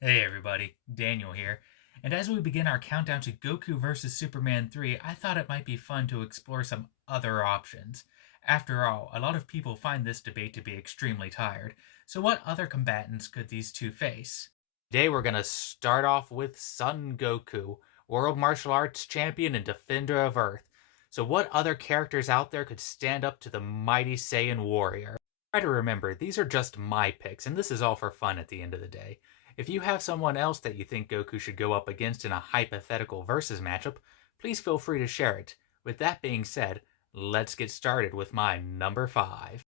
Hey everybody, Daniel here. And as we begin our countdown to Goku vs. Superman 3, I thought it might be fun to explore some other options. After all, a lot of people find this debate to be extremely tired, so what other combatants could these two face? Today we're going to start off with Son Goku, world martial arts champion and defender of Earth. So what other characters out there could stand up to the mighty Saiyan warrior? Try to remember, these are just my picks, and this is all for fun at the end of the day. If you have someone else that you think Goku should go up against in a hypothetical versus matchup, please feel free to share it. With that being said, let's get started with my number 5.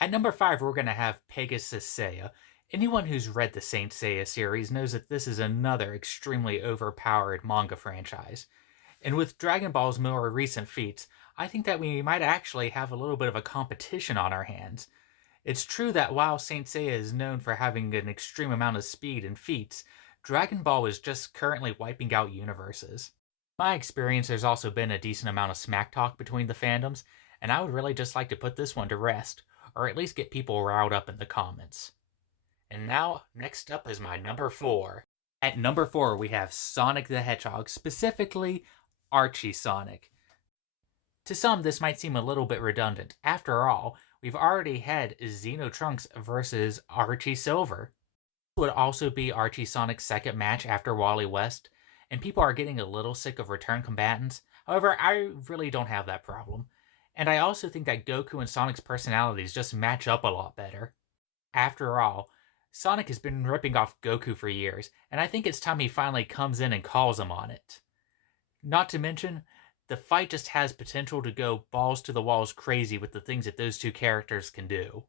At number 5, we're going to have Pegasus Seiya. Anyone who's read the Saint Seiya series knows that this is another extremely overpowered manga franchise. And with Dragon Ball's more recent feats, I think that we might actually have a little bit of a competition on our hands. It's true that while Saint Seiya is known for having an extreme amount of speed and feats, Dragon Ball is just currently wiping out universes. In my experience, there's also been a decent amount of smack talk between the fandoms, and I would really just like to put this one to rest, or at least get people riled up in the comments. And now, next up is my number 4. At number 4, we have Sonic the Hedgehog, specifically Archie Sonic. To some, this might seem a little bit redundant. After all, we've already had Xenotrunks versus Archie Silver. This would also be Archie Sonic's second match after Wally West, and people are getting a little sick of return combatants. However, I really don't have that problem. And I also think that Goku and Sonic's personalities just match up a lot better. After all, Sonic has been ripping off Goku for years, and I think it's time he finally comes in and calls him on it. Not to mention, the fight just has potential to go balls to the walls crazy with the things that those two characters can do.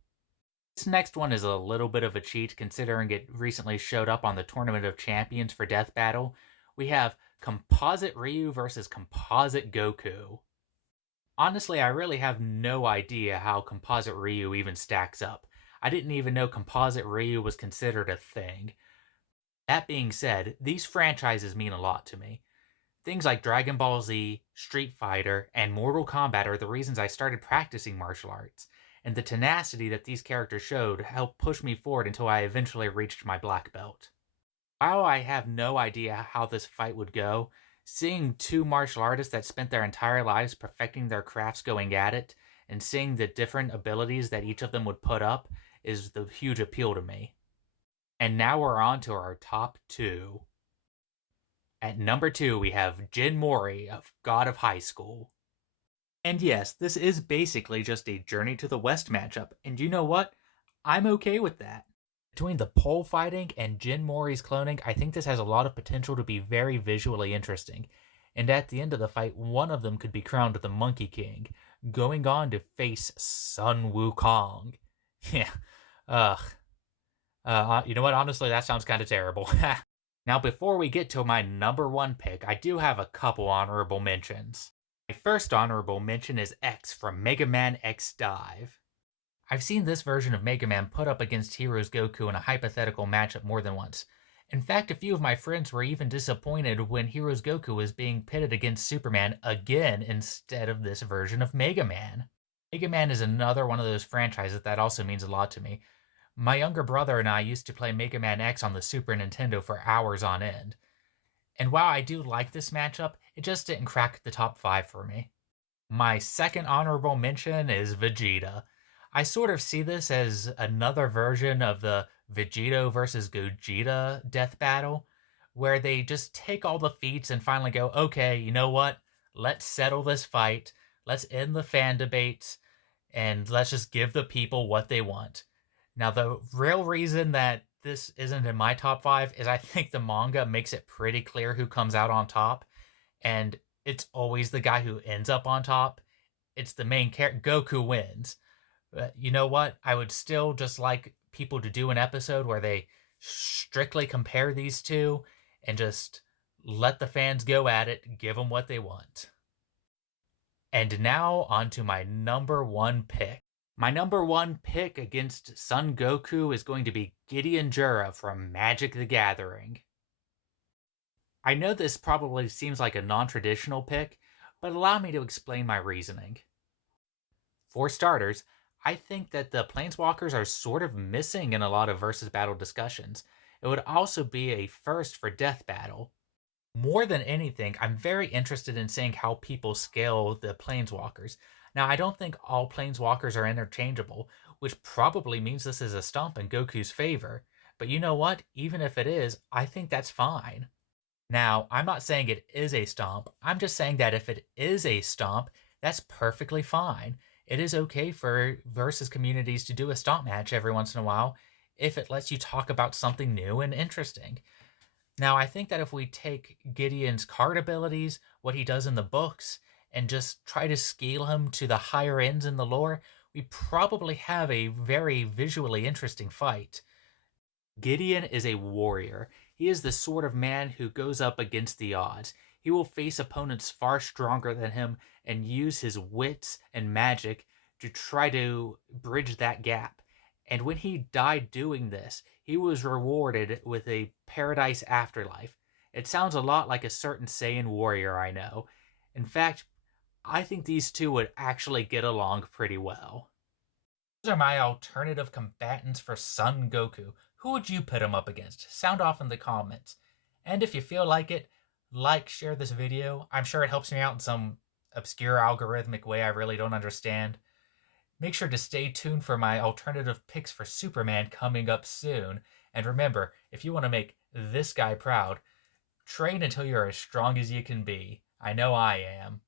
This next one is a little bit of a cheat considering it recently showed up on the Tournament of Champions for Death Battle. We have Composite Ryu versus Composite Goku. Honestly, I really have no idea how Composite Ryu even stacks up. I didn't even know Composite Ryu was considered a thing. That being said, these franchises mean a lot to me. Things like Dragon Ball Z, Street Fighter, and Mortal Kombat are the reasons I started practicing martial arts, and the tenacity that these characters showed helped push me forward until I eventually reached my black belt. While I have no idea how this fight would go, seeing two martial artists that spent their entire lives perfecting their crafts going at it, and seeing the different abilities that each of them would put up, is the huge appeal to me. And now we're on to our top 2. At number 2, we have Jin Mori of God of High School. And yes, this is basically just a Journey to the West matchup, and you know what? I'm okay with that. Between the pole fighting and Jin Mori's cloning, I think this has a lot of potential to be very visually interesting. And at the end of the fight, one of them could be crowned the Monkey King, going on to face Sun Wukong. Yeah, ugh. You know what? Honestly, that sounds kind of terrible. Now, before we get to my number 1 pick, I do have a couple honorable mentions. My first honorable mention is X from Mega Man X Dive. I've seen this version of Mega Man put up against Heroes Goku in a hypothetical matchup more than once. In fact, a few of my friends were even disappointed when Heroes Goku was being pitted against Superman again instead of this version of Mega Man. Mega Man is another one of those franchises that also means a lot to me. My younger brother and I used to play Mega Man X on the Super Nintendo for hours on end. And while I do like this matchup, it just didn't crack the top 5 for me. My second honorable mention is Vegeta. I sort of see this as another version of the Vegito versus Gogeta death battle, where they just take all the feats and finally go, okay, you know what? Let's settle this fight, let's end the fan debates, and let's just give the people what they want. Now, the real reason that this isn't in my top 5 is I think the manga makes it pretty clear who comes out on top, and it's always the guy who ends up on top. It's the main character. Goku wins. But you know what? I would still just like people to do an episode where they strictly compare these two and just let the fans go at it, give them what they want. And now on to my number 1 pick. My number 1 pick against Son Goku is going to be Gideon Jura from Magic the Gathering. I know this probably seems like a non-traditional pick, but allow me to explain my reasoning. For starters, I think that the Planeswalkers are sort of missing in a lot of versus battle discussions. It would also be a first for Death Battle. More than anything, I'm very interested in seeing how people scale the planeswalkers. Now, I don't think all planeswalkers are interchangeable, which probably means this is a stomp in Goku's favor. But you know what? Even if it is, I think that's fine. Now, I'm not saying it is a stomp. I'm just saying that if it is a stomp, that's perfectly fine. It is okay for versus communities to do a stomp match every once in a while if it lets you talk about something new and interesting. Now, I think that if we take Gideon's card abilities, what he does in the books, and just try to scale him to the higher ends in the lore, we probably have a very visually interesting fight. Gideon is a warrior. He is the sort of man who goes up against the odds. He will face opponents far stronger than him and use his wits and magic to try to bridge that gap. And when he died doing this, he was rewarded with a paradise afterlife. It sounds a lot like a certain Saiyan warrior I know. In fact, I think these two would actually get along pretty well. Those are my alternative combatants for Son Goku. Who would you put him up against? Sound off in the comments. And if you feel like it, share this video. I'm sure it helps me out in some obscure algorithmic way I really don't understand. Make sure to stay tuned for my alternative picks for Superman coming up soon. And remember, if you want to make this guy proud, train until you're as strong as you can be. I know I am.